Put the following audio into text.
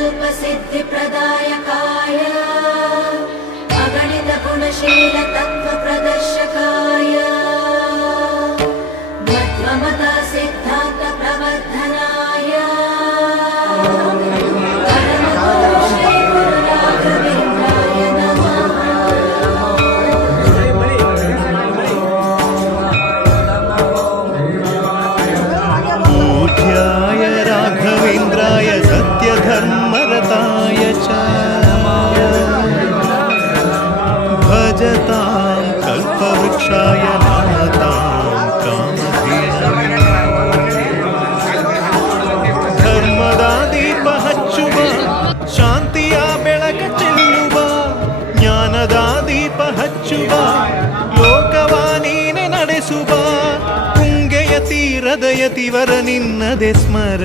कल्पसिद्धिप्रदायकाय अगणितगुणशील तत्त्वप्रदर्शकाय मध्वमता सिद्धान्त प्रवर्धनाय परमगुरु श्री गुरु राघवेन्द्राय नमः। पूज्याय राघवेन्द्राय सत्यधर्मरताय च भजतां कल्पवृक्षाय नमतां कामधेनवे ಧರ್ಮದ ದೀಪ ಹಚ್ಚುವ ಶಾಂತಿಯ ಬೆಳಕ ಚೆಲ್ಲುವ ಜ್ಞಾನದ ದೀಪ ಹಚ್ಚುವ ಲೋಕವ ನೀನೆ ನಡೆಸುವ ತುಂಗೆಯ ತೀರದ ಯತಿವರ ನಿನ್ನದೆ ಸ್ಮರ